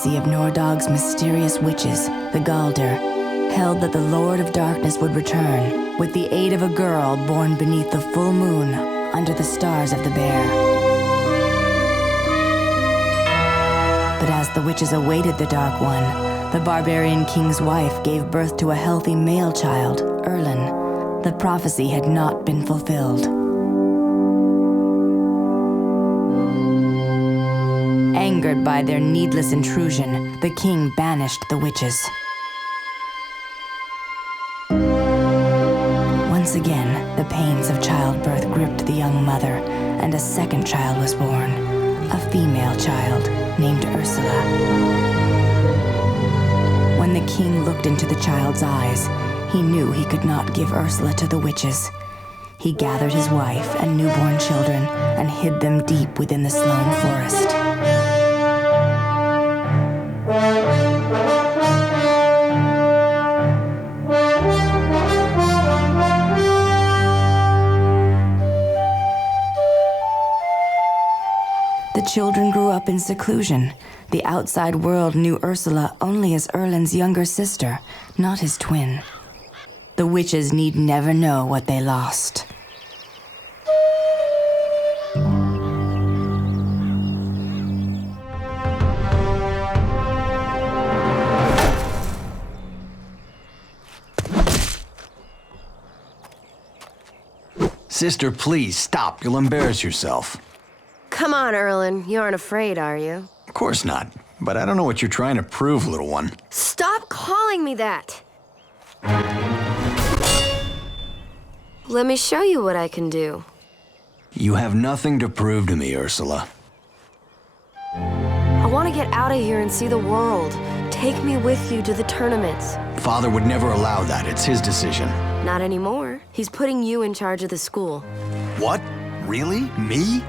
prophecy of Nordog's mysterious witches, the Galder, held that the Lord of Darkness would return with the aid of a girl born beneath the full moon under the stars of the Bear. But as the witches awaited the Dark One, the barbarian king's wife gave birth to a healthy male child, Urlan. The prophecy had not been fulfilled. Angered by their needless intrusion, the king banished the witches. Once again, the pains of childbirth gripped the young mother, and a second child was born, a female child named Ursula. When the king looked into the child's eyes, he knew he could not give Ursula to the witches. He gathered his wife and newborn children and hid them deep within the Sloane Forest. The children grew up in seclusion. The outside world knew Ursula only as Urlan's younger sister, not his twin. The witches need never know what they lost. Sister, please, stop. You'll embarrass yourself. Come on, Urlan. You aren't afraid, are you? Of course not. But I don't know what you're trying to prove, little one. Stop calling me that! Let me show you what I can do. You have nothing to prove to me, Ursula. I want to get out of here and see the world. Take me with you to the tournaments. Father would never allow that. It's his decision. Not anymore. He's putting you in charge of the school. What? Really? Me?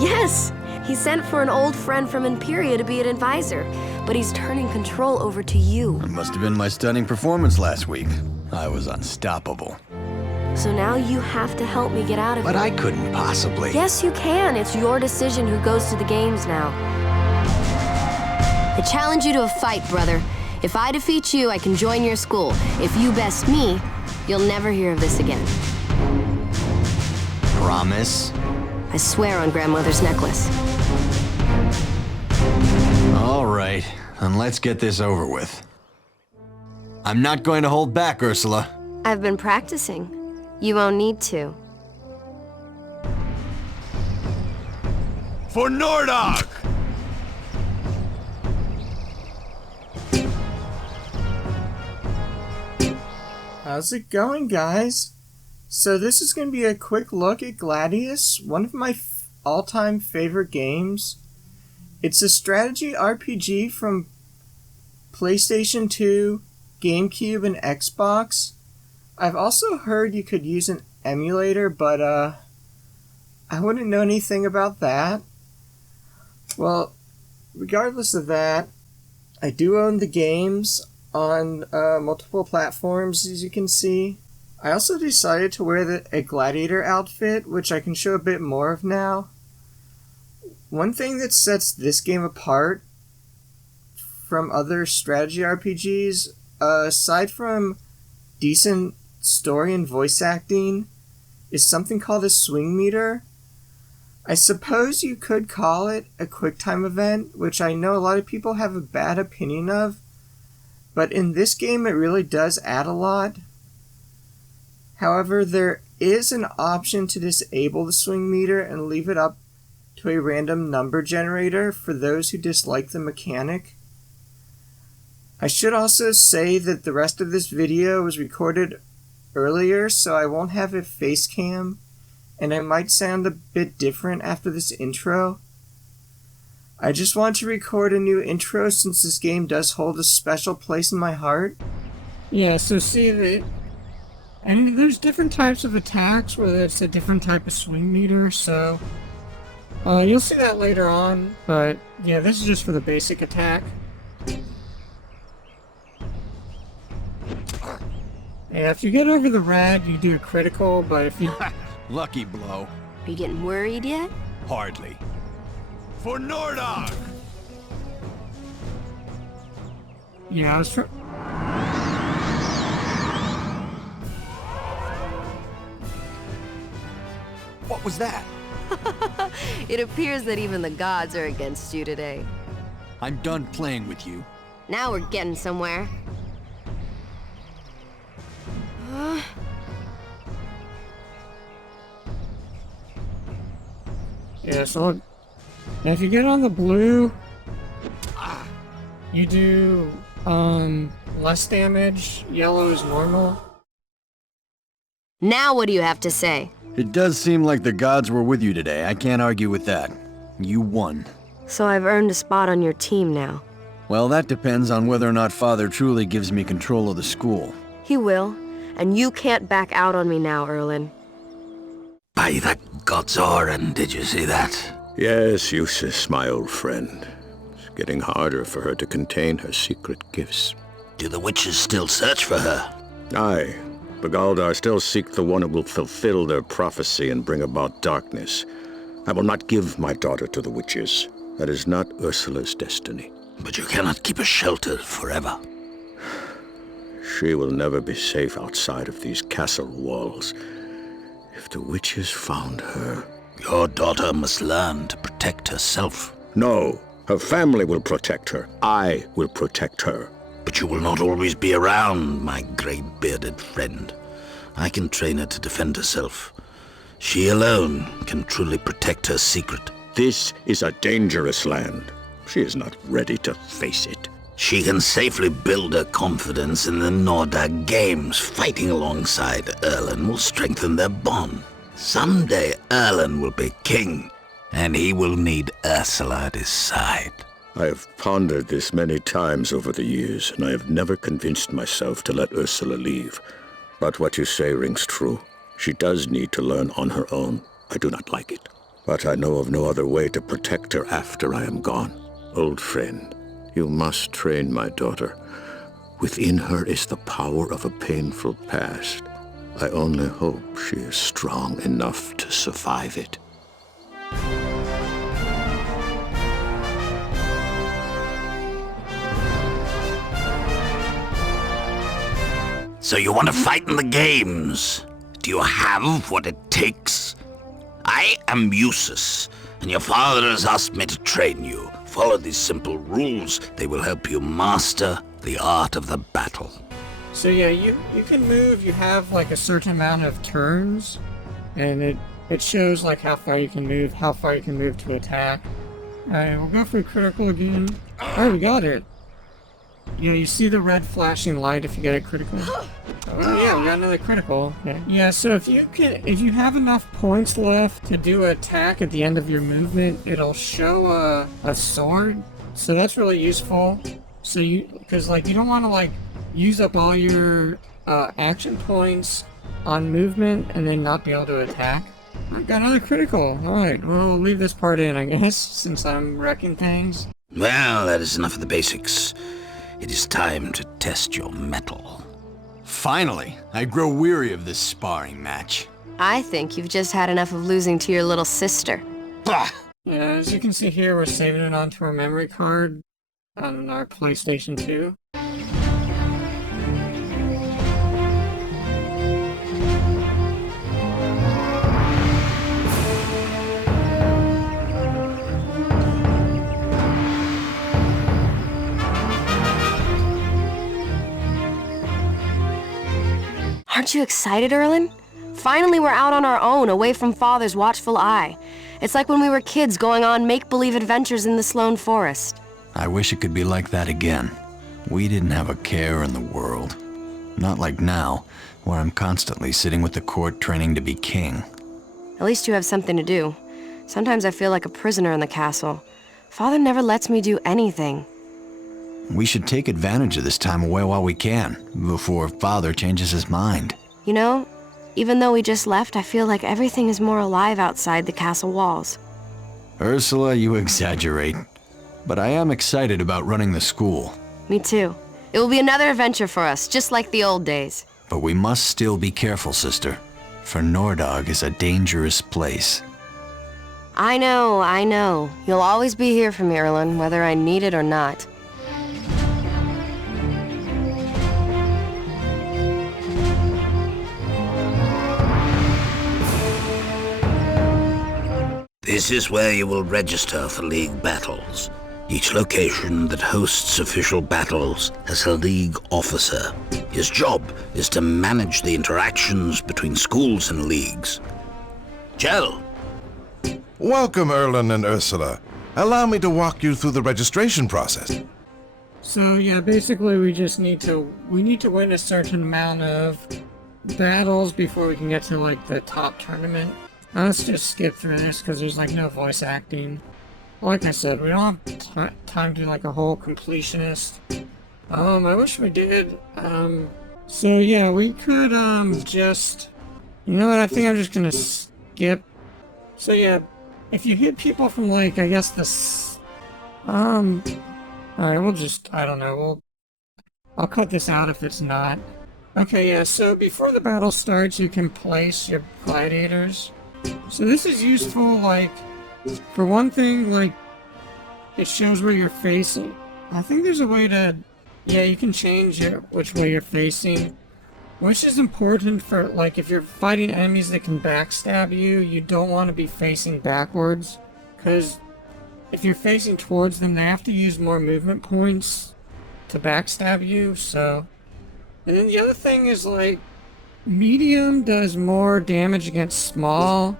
Yes! He sent for an old friend from Imperia to be an advisor, but he's turning control over to you. It must have been my stunning performance last week. I was unstoppable. So now you have to help me get out of here. But I couldn't possibly. Yes, you can. It's your decision who goes to the games now. I challenge you to a fight, brother. If I defeat you, I can join your school. If you best me, you'll never hear of this again. Promise? I swear on grandmother's necklace. All right, then let's get this over with. I'm not going to hold back, Ursula. I've been practicing. You won't need to. For Nordog! How's it going, guys? So this is going to be a quick look at Gladius, one of my all-time favorite games. It's a strategy RPG from PlayStation 2, Gamecube, and Xbox. I've also heard you could use an emulator, but I wouldn't know anything about that. Well, regardless of that, I do own the games on multiple platforms, as you can see. I also decided to wear a Gladiator outfit, which I can show a bit more of now. One thing that sets this game apart from other strategy RPGs, aside from decent story and voice acting, is something called a swing meter. I suppose you could call it a QuickTime event, which I know a lot of people have a bad opinion of, but in this game it really does add a lot. However, there is an option to disable the swing meter and leave it up to a random number generator for those who dislike the mechanic. I should also say that the rest of this video was recorded earlier, so I won't have a face cam, and I might sound a bit different after this intro. I just want to record a new intro since this game does hold a special place in my heart. Yeah, so see, and there's different types of attacks where it's a different type of swing meter, so you'll see that later on, but yeah, this is just for the basic attack. Yeah, if you get over the red, you do a critical, but if you... Lucky blow. Are you getting worried yet? Hardly. For Nordog! Yeah, I was trying. What was that? It appears that even the gods are against you today. I'm done playing with you. Now we're getting somewhere. Yeah, so if you get on the blue, you do less damage. Yellow is normal. Now what do you have to say? It does seem like the gods were with you today. I can't argue with that. You won. So I've earned a spot on your team now. Well, that depends on whether or not Father truly gives me control of the school. He will, and you can't back out on me now, Urlan. By the gods, Oren, did you see that? Yes, Eustace, my old friend. It's getting harder for her to contain her secret gifts. Do the witches still search for her? Aye. The Galdar still seek the one who will fulfill their prophecy and bring about darkness. I will not give my daughter to the witches. That is not Ursula's destiny. But you cannot keep her sheltered forever. She will never be safe outside of these castle walls. If the witches found her... Your daughter must learn to protect herself. No, her family will protect her. I will protect her. But you will not always be around, my gray-bearded friend. I can train her to defend herself. She alone can truly protect her secret. This is a dangerous land. She is not ready to face it. She can safely build her confidence in the Nordag Games. Fighting alongside Urlan will strengthen their bond. Someday Urlan will be king, and he will need Ursula at his side. I have pondered this many times over the years, and I have never convinced myself to let Ursula leave. But what you say rings true. She does need to learn on her own. I do not like it. But I know of no other way to protect her after I am gone. Old friend, you must train my daughter. Within her is the power of a painful past. I only hope she is strong enough to survive it. So you want to fight in the games? Do you have what it takes? I am Eustace, and your father has asked me to train you. Follow these simple rules. They will help you master the art of the battle. So yeah, you can move. You have like a certain amount of turns, and it shows like how far you can move, how far you can move to attack. Alright, we'll go for critical again. Oh, we got it. Yeah, you see the red flashing light if you get a critical. Oh yeah, we got another critical. Okay. Yeah, so if you have enough points left to do an attack at the end of your movement, it'll show a sword. So that's really useful. So because like you don't want to like use up all your action points on movement and then not be able to attack. I got another critical. Alright, we'll leave this part in, I guess, since I'm wrecking things. Well, that is enough of the basics. It is time to test your mettle. Finally, I grow weary of this sparring match. I think you've just had enough of losing to your little sister. Bah! Yeah, as you can see here, we're saving it onto our memory card on our PlayStation 2. Aren't you excited, Urlan? Finally, we're out on our own, away from Father's watchful eye. It's like when we were kids going on make-believe adventures in the Sloan Forest. I wish it could be like that again. We didn't have a care in the world. Not like now, where I'm constantly sitting with the court training to be king. At least you have something to do. Sometimes I feel like a prisoner in the castle. Father never lets me do anything. We should take advantage of this time away while we can, before Father changes his mind. You know, even though we just left, I feel like everything is more alive outside the castle walls. Ursula, you exaggerate. But I am excited about running the school. Me too. It will be another adventure for us, just like the old days. But we must still be careful, sister. For Nordag is a dangerous place. I know. You'll always be here for me, Urlan, whether I need it or not. This is where you will register for League battles. Each location that hosts official battles has a League officer. His job is to manage the interactions between schools and leagues. Jell. Welcome, Urlan and Ursula. Allow me to walk you through the registration process. So yeah, basically we need to win a certain amount of battles before we can get to like the top tournament. Let's just skip through this because there's like no voice acting. Like I said, we don't have time to do like a whole completionist. I wish we did. So yeah, we could just, you know what? I think I'm just gonna skip. So yeah, if you hit people from like, I guess this, alright, we'll just, I don't know, I'll cut this out if it's not. Okay, yeah, so before the battle starts, you can place your gladiators. So this is useful, like, for one thing, like, it shows where you're facing. I think there's a way to, yeah, you can change which way you're facing. Which is important for, like, if you're fighting enemies that can backstab you, you don't want to be facing backwards. Because if you're facing towards them, they have to use more movement points to backstab you, so... And then the other thing is, like, medium does more damage against small,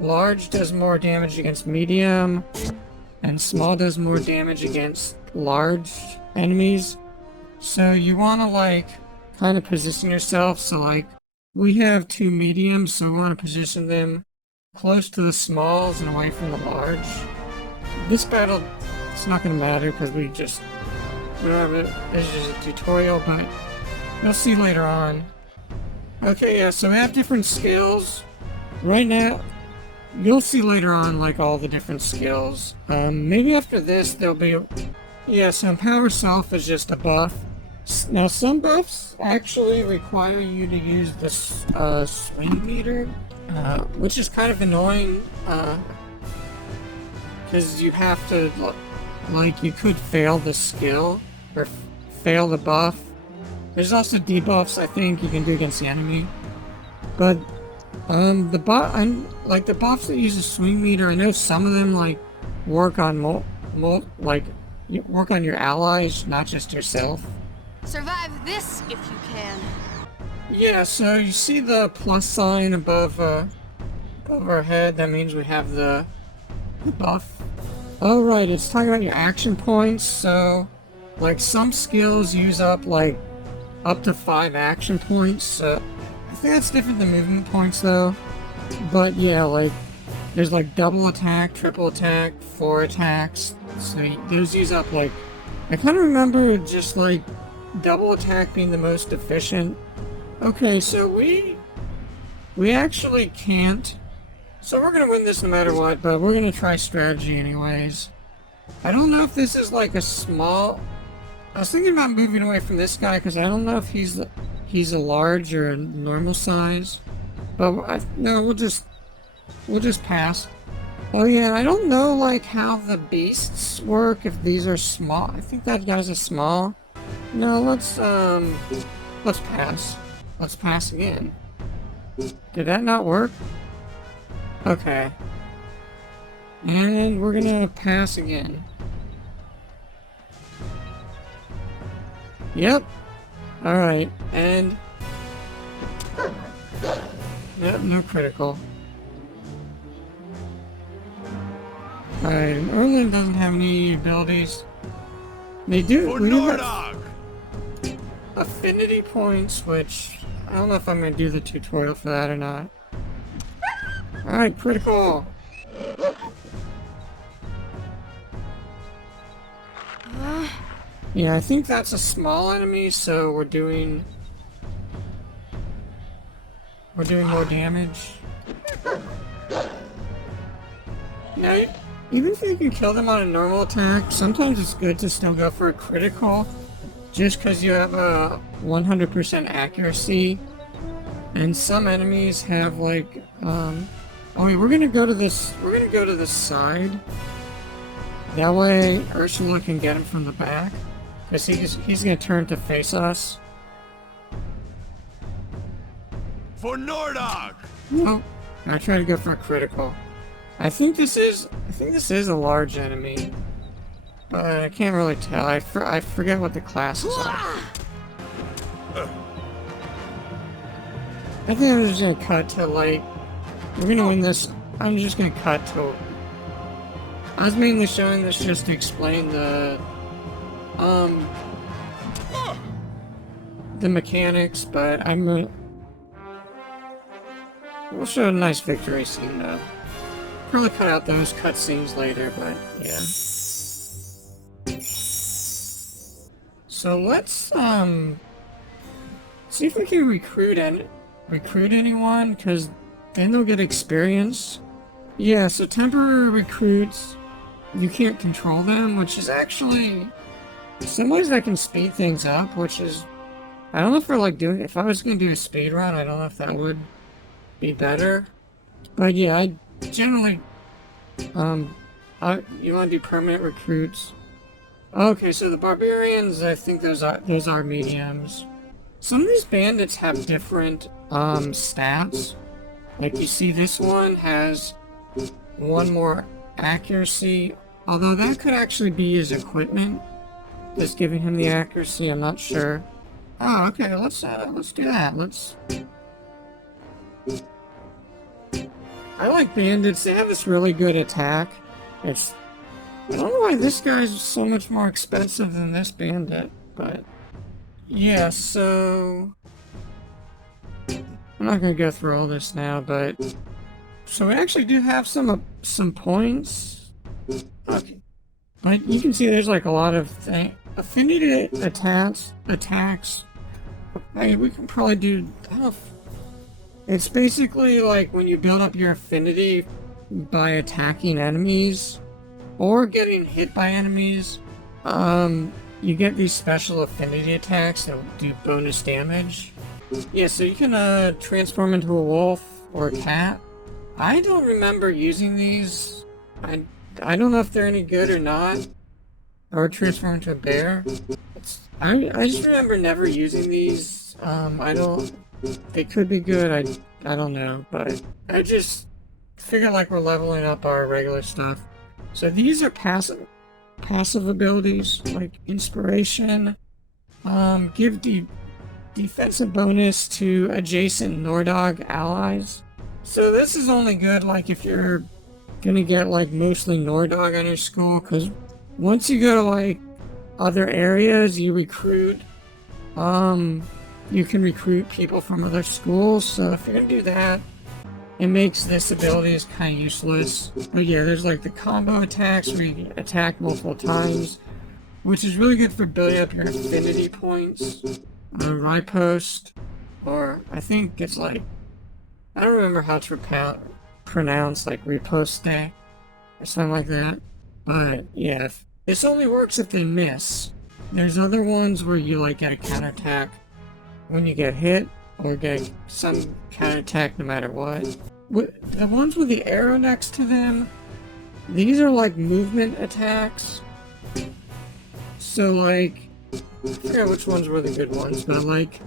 large does more damage against medium, and small does more damage against large enemies. So you want to, like, kind of position yourself, so like, we have two mediums, so we want to position them close to the smalls and away from the large. This battle, it's not going to matter because we don't have it, it's just a tutorial, but you'll see later on. Okay, yeah, so we have different skills. Right now, you'll see later on, like, all the different skills. Maybe after this, there'll be, yeah, so Empower Self is just a buff. Now, some buffs actually require you to use this swing meter, which is kind of annoying, because you have to, like, you could fail the skill, or fail the buff. There's also debuffs, I think, you can do against the enemy. But, the buffs that use a swing meter, I know some of them, like, work on work on your allies, not just yourself. Survive this if you can. Yeah, so you see the plus sign above our head, that means we have the buff. Oh right, it's talking about your action points, so like some skills use up like up to 5 action points, so I think that's different than movement points though. But yeah, like there's like double attack, triple attack, 4 attacks, so those use up like, I kind of remember just like double attack being the most efficient. Okay, so we actually can't. So we're gonna win this no matter what, but we're gonna try strategy anyways. I don't know if this is like a small... I was thinking about moving away from this guy because I don't know if he's a large or a normal size. But no, we'll just pass. Oh yeah, I don't know like how the beasts work if these are small. I think that guy's a small. No, let's pass. Let's pass again. Did that not work? Okay. And we're gonna pass again. Yep. Alright, and... Yep, no critical. Alright, Urlan doesn't have any abilities. They do. We do have affinity points, which I don't know if I'm gonna do the tutorial for that or not. Alright, critical! Yeah, I think that's a small enemy, so we're doing more damage. Yeah, even if you can kill them on a normal attack, sometimes it's good to still go for a critical, just because you have a 100% accuracy, and some enemies have like, oh wait, we're gonna go to this side. That way Ursula can get him from the back, because he's gonna turn to face us. For Nordog! No, I try to go for a critical. I think this is a large enemy, but I can't really tell. I forget what the classes are. I think I'm just gonna cut to like, we're gonna win this. I'm just gonna cut to. I was mainly showing this just to explain the mechanics, but we'll show a nice victory scene though. Probably cut out those cutscenes later, but yeah. So let's see if we can recruit anyone, because then they'll get experience. Yeah, so temporary recruits, you can't control them, which is actually some ways that can speed things up, which is, I don't know if we're like doing, if I was gonna do a speed run, I don't know if that would be better. But yeah, I generally, you want to do permanent recruits. Okay, so the barbarians, I think those are mediums. Some of these bandits have different stats. Like you see, this one has one more accuracy, although that could actually be his equipment, just giving him the accuracy. I'm not sure. Oh, okay. Let's do that. I like bandits. They have this really good attack. I don't know why this guy's so much more expensive than this bandit, but yeah. So I'm not gonna go through all this now, but so we actually do have some points. Okay, but you can see there's like a lot of affinity attacks. Hey, we can probably do. I don't know if, it's basically like when you build up your affinity by attacking enemies or getting hit by enemies, you get these special affinity attacks that do bonus damage. Yeah, so you can transform into a wolf or a cat. I don't remember using these. I don't know if they're any good or not. Or transform into a bear. I just remember never using these. They could be good, I don't know, but I just figure like we're leveling up our regular stuff. So these are passive abilities, like inspiration, give defensive bonus to adjacent Nordog allies. So this is only good like if you're gonna get like mostly Nordog on your school, because once you go to like other areas, you recruit, you can recruit people from other schools, so if you're gonna do that, it makes this ability is kind of useless. But yeah, there's like the combo attacks where you can attack multiple times, which is really good for building up your affinity points. Riposte, or I think it's like, I don't remember how to pronounce like riposte or something like that. But yeah, this only works if they miss. There's other ones where you like get a counterattack when you get hit, or get some counterattack no matter what. The ones with the arrow next to them, these are like movement attacks. So like, I forget which ones were the good ones, but like,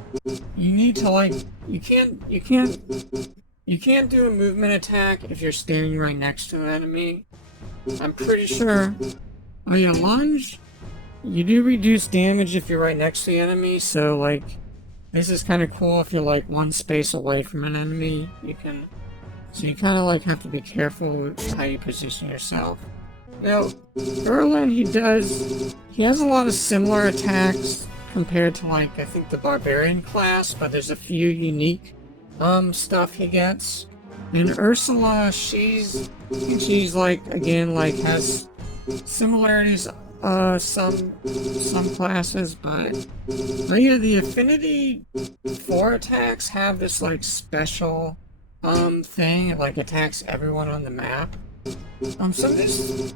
you need to like, you can't do a movement attack if you're standing right next to an enemy. I'm pretty sure. Oh yeah, lunge. You do reduce damage if you're right next to the enemy, so like, this is kind of cool if you're like one space away from an enemy. So you kind of like have to be careful with how you position yourself. Now, Urlan, he has a lot of similar attacks compared to like, I think the barbarian class, but there's a few unique stuff he gets. And Ursula, she's like, again, like has similarities some classes, but yeah, the affinity 4 attacks have this like special thing, it like attacks everyone on the map. Some of these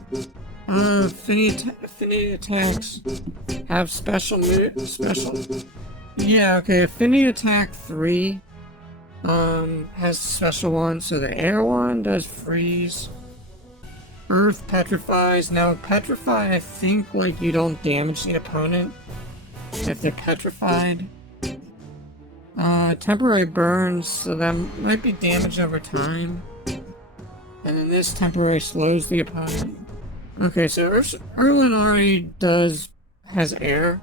affinity attacks have special. Yeah, okay, affinity attack 3 has a special one. So the air one does freeze. Earth petrifies. Now petrify, I think like you don't damage the opponent if they're petrified. Temporary burns, so that might be damage over time. And then this temporarily slows the opponent. Okay, so Urlan already has air,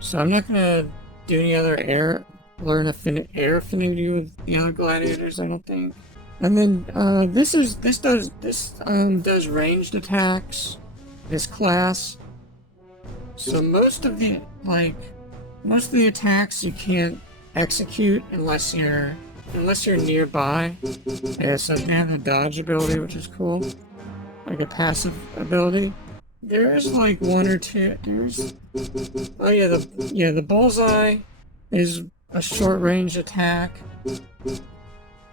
so I'm not gonna do any other air, learn air affinity with the other gladiators, I don't think. And then this does ranged attacks, this class. So most of the attacks you can't execute unless you're nearby. Yeah, so they have the dodge ability, which is cool. Like a passive ability. There is like one or two. The bullseye is a short range attack.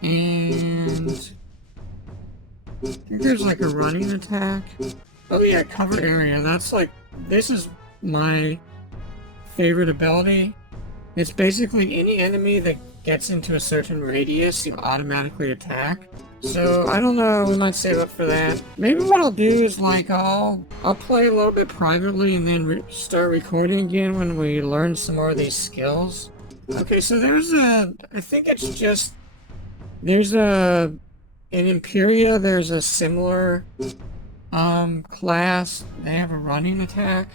And I think there's like a running attack. Oh yeah, cover area. This is my favorite ability. It's basically any enemy that gets into a certain radius, you automatically attack. So I don't know, we might save up for that. Maybe what I'll do is like I'll play a little bit privately and then start recording again when we learn some more of these skills. Okay, so in Imperia there's a similar class. They have a running attack,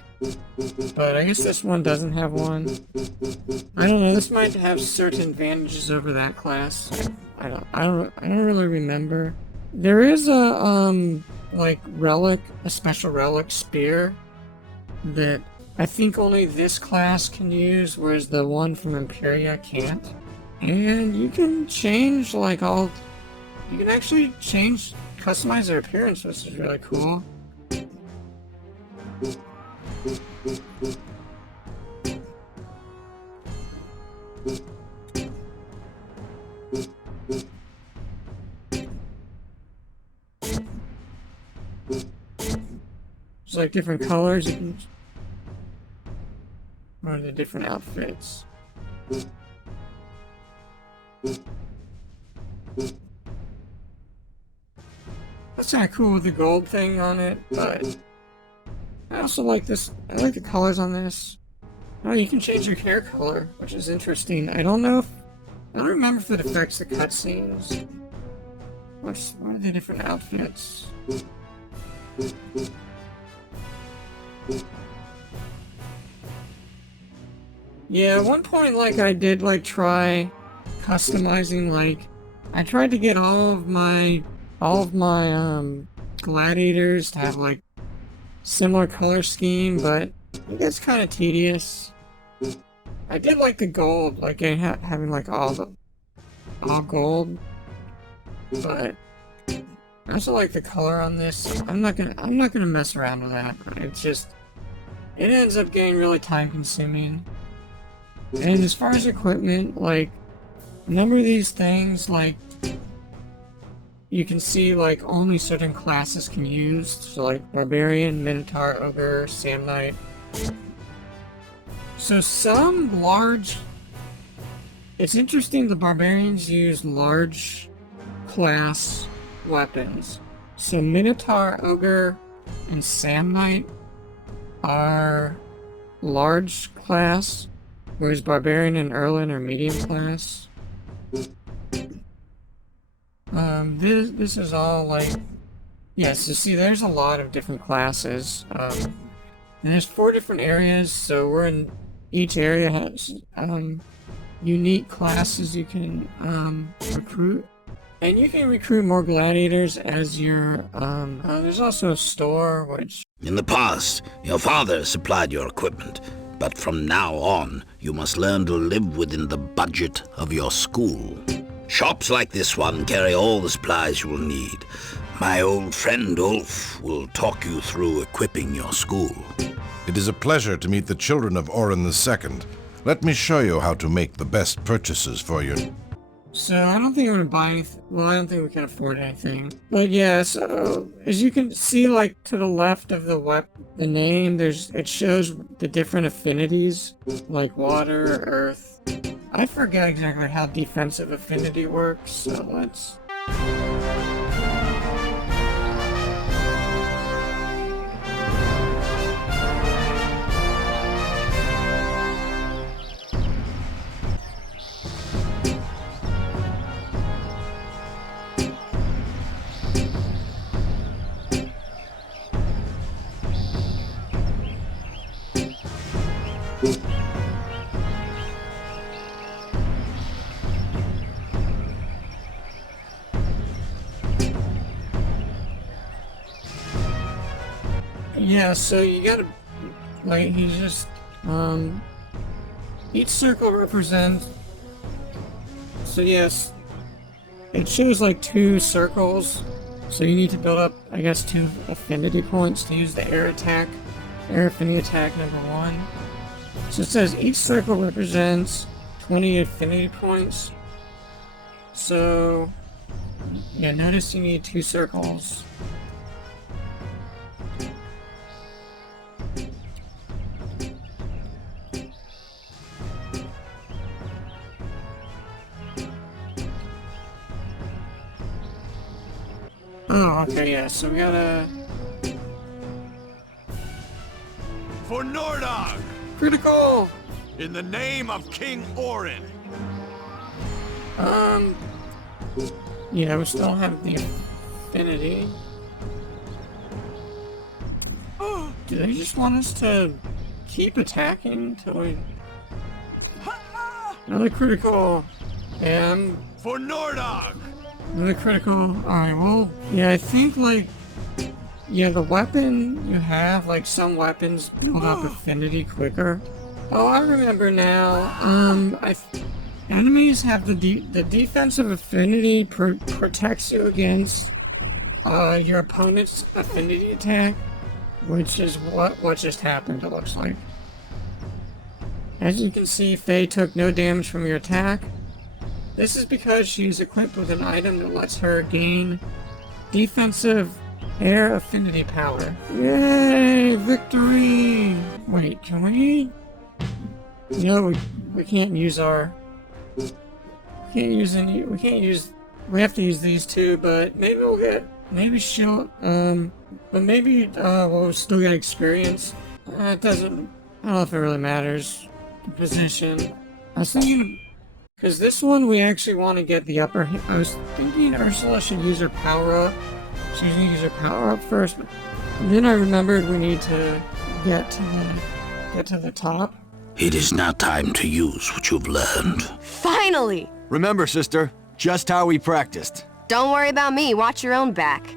but I guess this one doesn't have one. I don't know, this might have certain advantages over that class. I don't really remember. There is a special relic spear that I think only this class can use, whereas the one from Imperia can't. And you can change customize their appearance, which is really cool. There's like different colors you can, or the different outfits. That's kind of cool with the gold thing on it, but I also like this. I like the colors on this. Oh, you can change your hair color, which is interesting. I don't remember if it affects the cutscenes. What are the different outfits? Yeah, at one point, I did, try customizing, I tried to get all of my gladiators to have, similar color scheme, but it gets kind of tedious. I did like the gold, having, all gold, but I also like the color on this. I'm not gonna mess around with that. It ends up getting really time consuming. And as far as equipment, a number of these things, you can see, only certain classes can use. So, Barbarian, Minotaur, Ogre, Samnite. So it's interesting the Barbarians use large class weapons. So Minotaur, Ogre, and Samnite are large class, whereas Barbarian and Urlan are medium class. This is all so see, there's a lot of different classes. And there's 4 different areas, so each area has unique classes you can recruit. And you can recruit more gladiators as your, there's also a store, which... In the past, your father supplied your equipment, but from now on, you must learn to live within the budget of your school. Shops like this one carry all the supplies you will need. My old friend Ulf will talk you through equipping your school. It is a pleasure to meet the children of Orin II. Let me show you how to make the best purchases for you. So, I don't think I'm gonna buy anything. Well, I don't think we can afford anything. But yeah, so, as you can see, to the left of the name, it shows the different affinities, like water, earth. I forget exactly how defensive affinity works, so let's... Yeah, so you gotta, like, he's just, each circle represents, so yes, it shows like 2 circles, so you need to build up, I guess, 2 affinity points to use the air affinity attack number 1. So it says each circle represents 20 affinity points, so, yeah, notice you need 2 circles. Oh, okay, yeah, so we gotta... For Nordog! Critical! In the name of King Orin! Yeah, we still have the affinity. Do they just want us to keep attacking until we... Another critical! And... For Nordog! Another critical. Alright, well, yeah, I think, like, yeah, the weapon you have, like, some weapons build up affinity quicker. Oh, I remember now. Enemies have the defensive affinity protects you against, your opponent's affinity attack, which is what just happened, it looks like. As you can see, Faye took no damage from your attack. This is because she's equipped with an item that lets her gain defensive air affinity power. Yay! Victory! Wait, can we? No, we can't use our... We can't use any... We can't use... We have to use these 2, but maybe we'll get... Maybe she'll... But maybe, we'll still get experience. It doesn't... I don't know if it really matters. The position. I was thinking... Because this one, we actually want to get the upper hand. I was thinking Ursula should use her power-up. She's going to use her power-up first. But then I remembered we need to get to the top. It is now time to use what you've learned. Finally! Remember, sister, just how we practiced. Don't worry about me, watch your own back.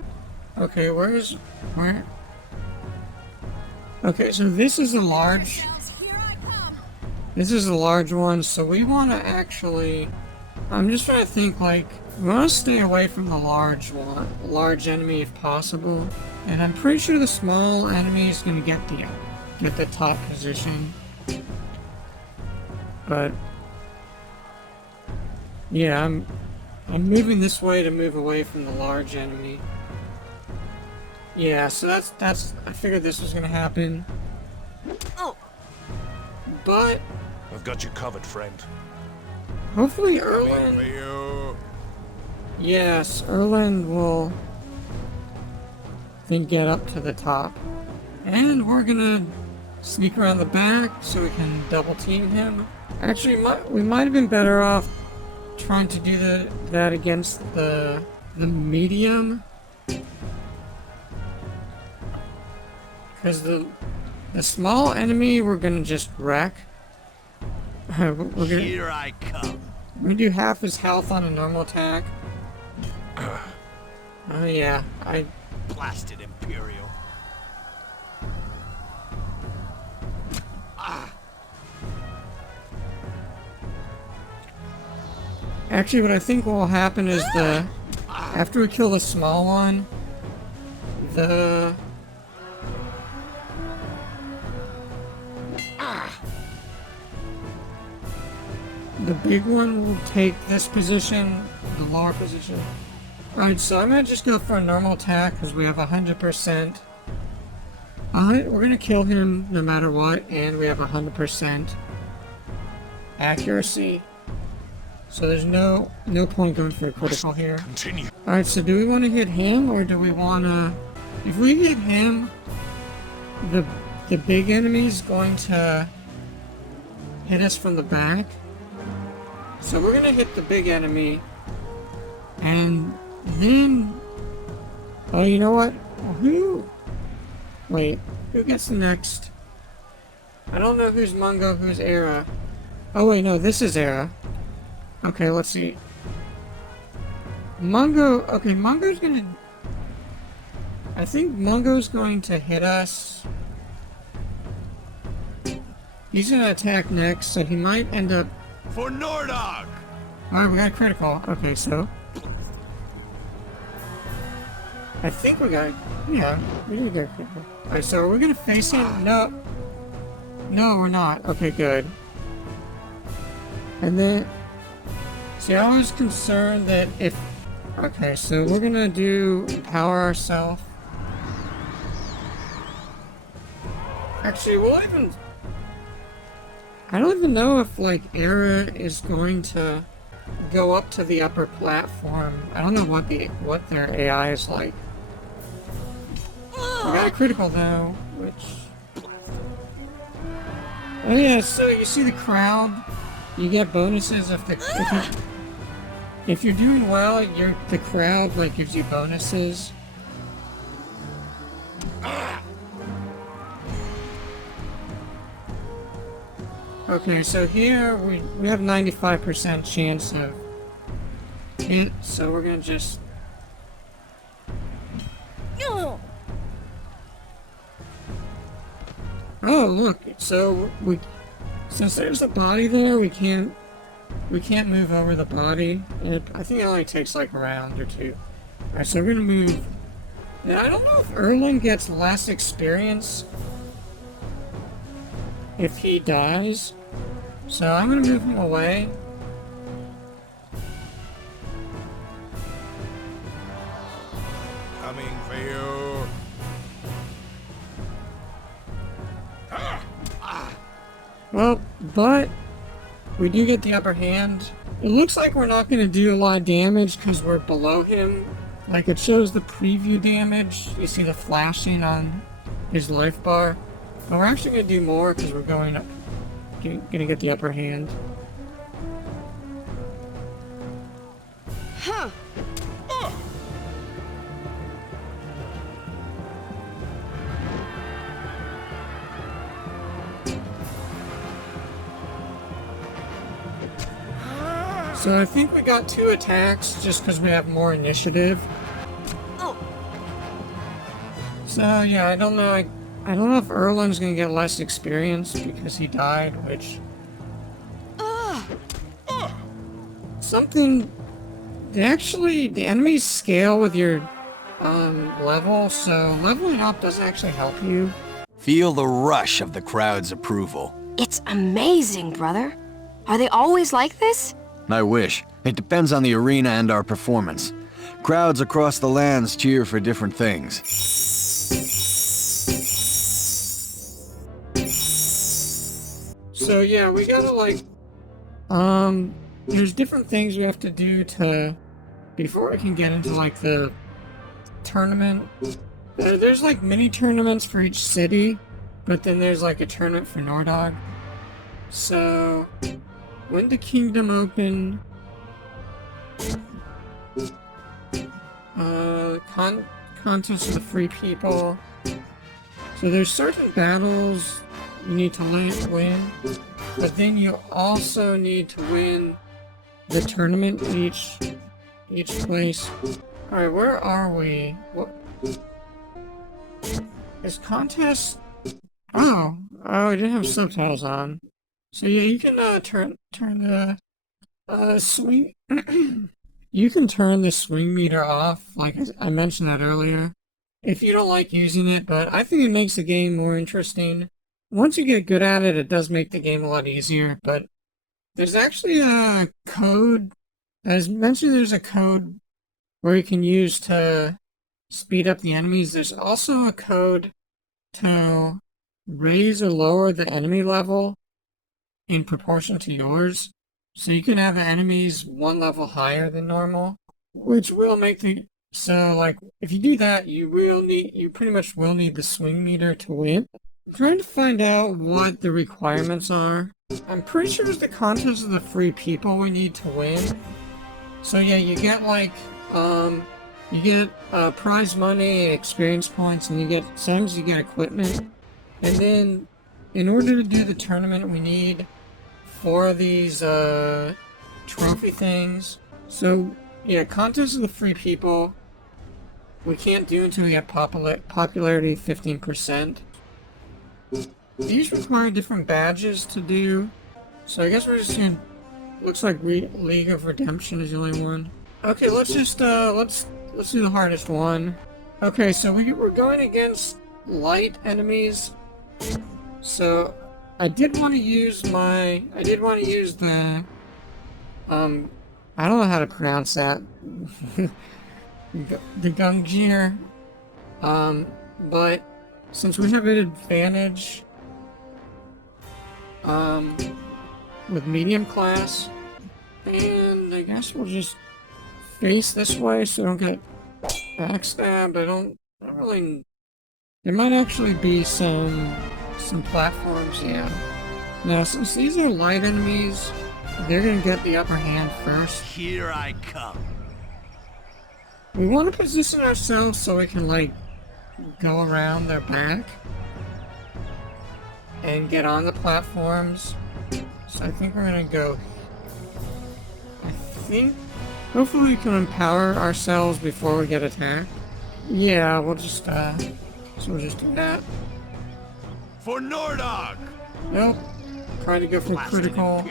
Okay, where? Okay, so this is a large... This is a large one, so we want to actually... I'm just trying to think, like, we want to stay away from the large enemy if possible. And I'm pretty sure the small enemy is going to get the top position. But... yeah, I'm moving this way to move away from the large enemy. Yeah, so that's I figured this was going to happen. Oh! But... I've got you covered, friend. hopefully Urlan... Yes, Urlan will then get up to the top. And we're gonna sneak around the back so we can double team him. Actually, we might have been better off trying to do that against the medium. Because the small enemy we're gonna just wreck. Here I come. We're gonna do half his health on a normal attack. Oh yeah, I Blasted Imperial. actually what I think will happen is after we kill the small one, the big one will take this position, the lower position. Alright, so I'm gonna just go for a normal attack because we have 100%. Alright, we're gonna kill him no matter what, and we have 100% accuracy. So there's no point going for a critical here. Continue. Alright, so do we want to hit him, or do we want to... If we hit him, the big enemy's going to hit us from the back. So we're going to hit the big enemy, and then... Oh, you know what? Wait, who gets the next? I don't know who's Mungo, who's Era. Oh wait, no, this is Era. Okay, let's see. Mungo's gonna... I think Mungo's going to hit us. He's gonna attack next, so he might end up... For Nordog! Alright, we got a critical. Okay, so... I think we got... Yeah, we did get a critical. Alright, so we're gonna face him? No. No, we're not. Okay, good. And then... See, I was concerned that if... Okay, so we're gonna do empower ourselves. Actually, we'll even... I don't even know if, like, Era is going to go up to the upper platform. I don't know what their AI is like. We got a critical, though, which... Oh yeah, so you see the crowd? You get bonuses if you're doing well, the crowd, like, gives you bonuses. Okay, so here we have 95% chance of hit, so we're gonna just... Oh, look, so since there's a body there, we can't move over the body. And I think it only takes like a round or two. Alright, so we're gonna move. And I don't know if Urlan gets less experience if he dies. So I'm gonna move him away. Coming for you. Well, but we do get the upper hand. It looks like we're not gonna do a lot of damage because we're below him. Like, it shows the preview damage. You see the flashing on his life bar. But we're actually gonna do more because we're gonna get the upper hand. Huh. So I think we got 2 attacks just because we have more initiative. Oh. So yeah, I don't know if Urlan's gonna get less experience because he died, which... Something... Actually, the enemies scale with your level, so leveling up doesn't actually help you. Feel the rush of the crowd's approval. It's amazing, brother. Are they always like this? I wish. It depends on the arena and our performance. Crowds across the lands cheer for different things. So yeah, we gotta like... There's different things we have to do before we can get into like the tournament. There's like mini tournaments for each city, but then there's like a tournament for Nordog. So... When the kingdom open, contest of the free people. So there's certain battles you need to win, but then you also need to win the tournament in each place. All right, where are we? What is contest? Oh, I didn't have subtitles on. So yeah, you can turn the swing. You can turn the swing meter off, like I mentioned that earlier, if you don't like using it. But I think it makes the game more interesting. Once you get good at it, it does make the game a lot easier. But there's actually a code, as mentioned. There's a code where you can use to speed up the enemies. There's also a code to raise or lower the enemy level in proportion to yours. So you can have the enemies 1 level higher than normal, which will make the... So, like, if you do that, you pretty much will need the swing meter to win. I'm trying to find out what the requirements are. I'm pretty sure it's the contest of the free people we need to win. So yeah, you get like, you get prize money, experience points, and sometimes you get equipment. And then, in order to do the tournament, we need 4 of these trophy things. So yeah, contest of the free people. we can't do until we have popularity 15%. These require different badges to do, so I guess we're just gonna... Looks like League of Redemption is the only one. Okay, let's just, let's do the hardest one. Okay, so we're going against light enemies. So, I did want to use the, I don't know how to pronounce that. the Gungear. But since we have an advantage, with medium class, and I guess we'll just face this way so I don't get backstabbed. I don't really... There might actually be some platforms, yeah. Now, since these are light enemies, they're gonna get the upper hand first. Here I come. We want to position ourselves so we can, like, go around their back and get on the platforms. So I think we're gonna go... Hopefully we can empower ourselves before we get attacked. Yeah, we'll just, so we'll just do that. For Nordog! Nope. Try to go for critical.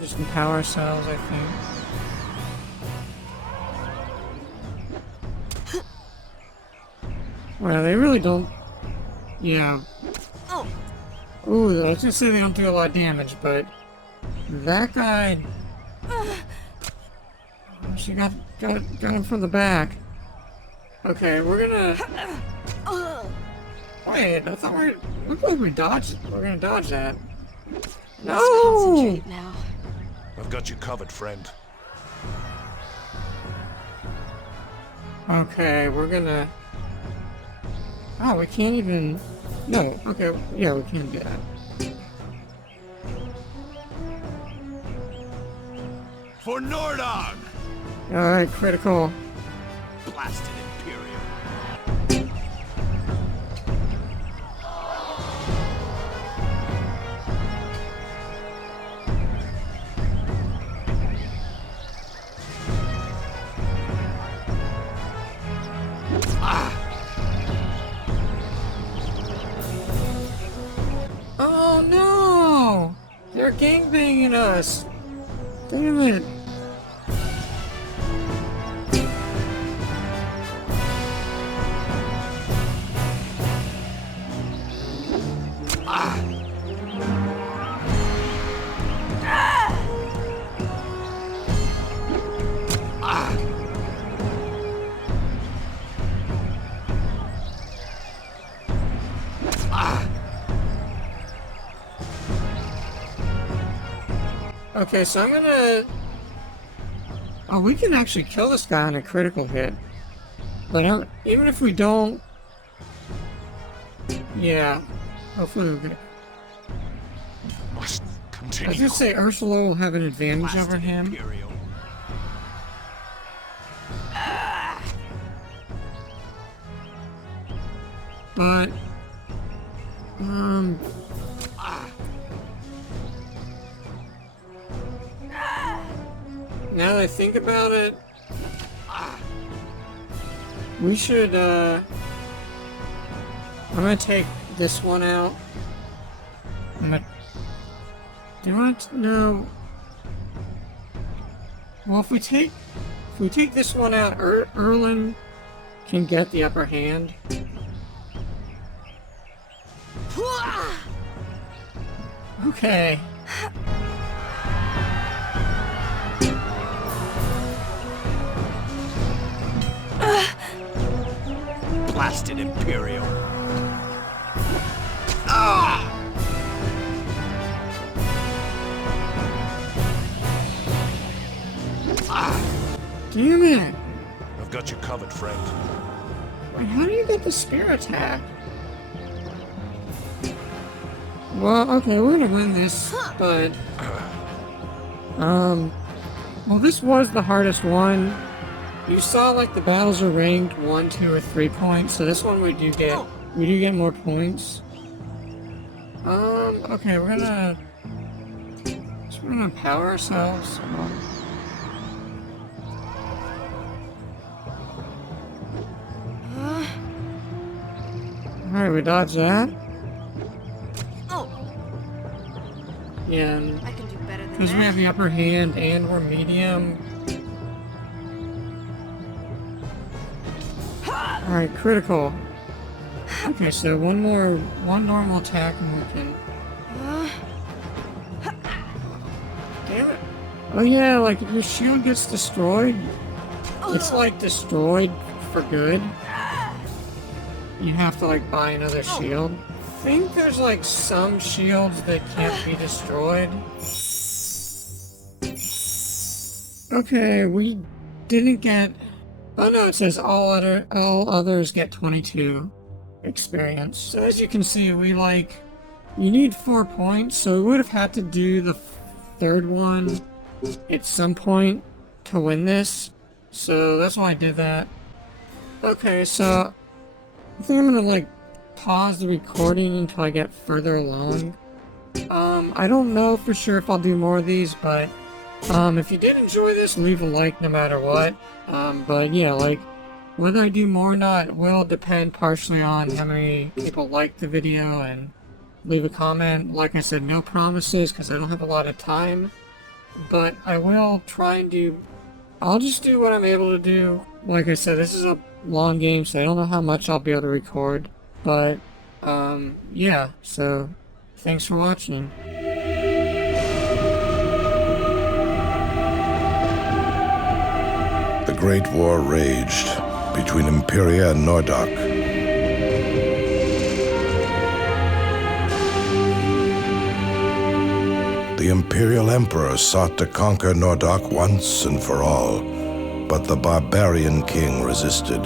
Just empower ourselves, I think. Well, they really don't... Yeah. Ooh, let's just say they don't do a lot of damage, but... That guy... She got him from the back. Okay, we're gonna... Wait, I thought looked like we dodged... We're gonna dodge that. No! Let's concentrate now. I've got you covered, friend. Okay, we're gonna... Oh, we can't even... No, okay, yeah, we can't do that. For Nordog! Alright, critical. Blasted Imperial. Oh no! They're gangbanging us! Damn it! Okay, so I'm gonna... Oh, we can actually kill this guy on a critical hit. But even if we don't... Yeah. Hopefully we'll get... Must I continue. was gonna say Ursula will have an advantage over him. Imperial. But... Now that I think about it... We should, I'm gonna take this one out. Do you want to... No. Well, if we take this one out, Urlan can get the upper hand. Okay. Blasted Imperial. Damn it! I've got you covered, friend. Wait, how do you get the spear attack? Well, okay, we're gonna win this, but... Well, this was the hardest one. You saw, like, the battles are ranked 1, 2, or 3 points, so this one we do get more points. Okay, we're gonna empower ourselves. Alright, we dodge that. Oh, Yeah, I can do better than because we have that. the upper hand and we're medium. Alright, critical. Okay, so one normal attack and we can... Damn it. Oh yeah, like if your shield gets destroyed, it's like destroyed for good. You have to like buy another shield. I think there's like some shields that can't be destroyed. Okay, we didn't get... Oh no, it says all others get 22 experience. So as you can see, you need 4 points, so we would have had to do the third one at some point to win this. So that's why I did that. Okay, so I think I'm gonna pause the recording until I get further along. I don't know for sure if I'll do more of these, but if you did enjoy this, leave a like no matter what. But yeah, whether I do more or not will depend partially on how many people like the video and leave a comment. Like I said, no promises because I don't have a lot of time. But I will try and I'll just do what I'm able to do. Like I said, this is a long game, so I don't know how much I'll be able to record. But, yeah, so thanks for watching. The Great War raged between Imperia and Nordok. The Imperial Emperor sought to conquer Nordok once and for all, but the barbarian king resisted.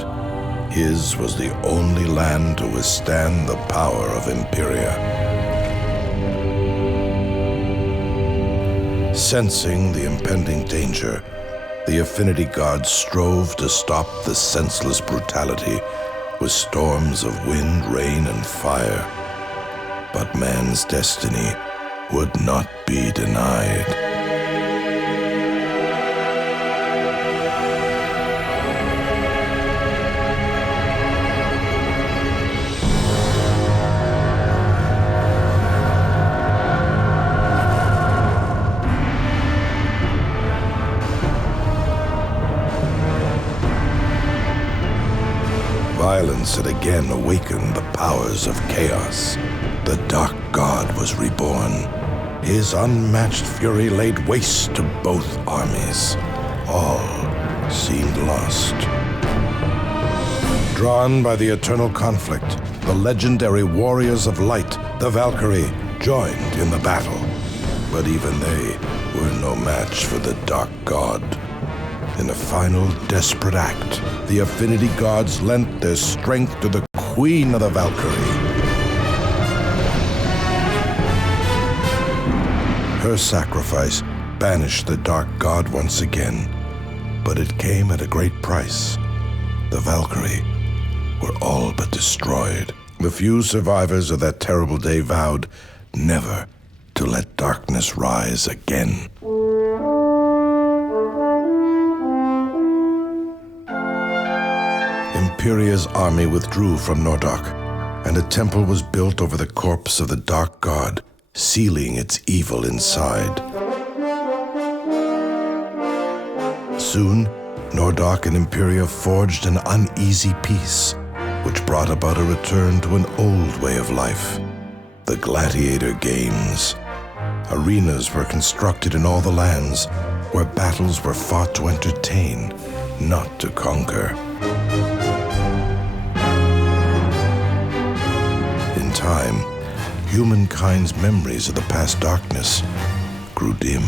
His was the only land to withstand the power of Imperia. Sensing the impending danger, the Affinity Gods strove to stop the senseless brutality with storms of wind, rain, and fire. But man's destiny would not be denied. Violence had again awakened the powers of chaos. The Dark God was reborn. His unmatched fury laid waste to both armies. All seemed lost. Drawn by the eternal conflict, the legendary warriors of light, the Valkyrie, joined in the battle. But even they were no match for the Dark God. In a final desperate act, the Affinity Gods lent their strength to the Queen of the Valkyrie. Her sacrifice banished the Dark God once again, but it came at a great price. The Valkyrie were all but destroyed. The few survivors of that terrible day vowed never to let darkness rise again. Imperia's army withdrew from Nordok, and a temple was built over the corpse of the Dark God, sealing its evil inside. Soon, Nordok and Imperia forged an uneasy peace, which brought about a return to an old way of life, the Gladiator Games. Arenas were constructed in all the lands, where battles were fought to entertain, not to conquer. In time, humankind's memories of the past darkness grew dim.